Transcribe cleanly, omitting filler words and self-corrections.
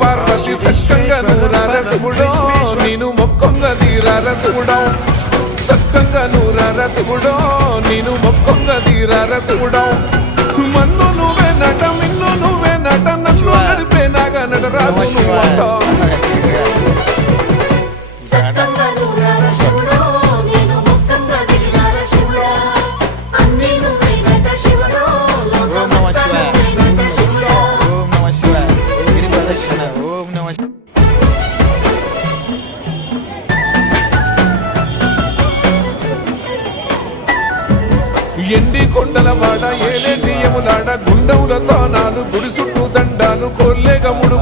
పార్వతి సక్కంగా నూరార శివుడో నేను మొక్కంగా తీరార శివుడో సక్కంగా నూరార శివుడో నేను మొక్కంగా తీరార శివుడో మన్ను నువ్వే నట మిన్ను నువ్వే నట నన్ను నడిపే నాగా నటరాజు నువ్వంట ఎండి కొండల వాడ ఏలేటి యములాడ గుండములతో నాలు గుడి చుట్టూ దండాలు కోల్లేగముడు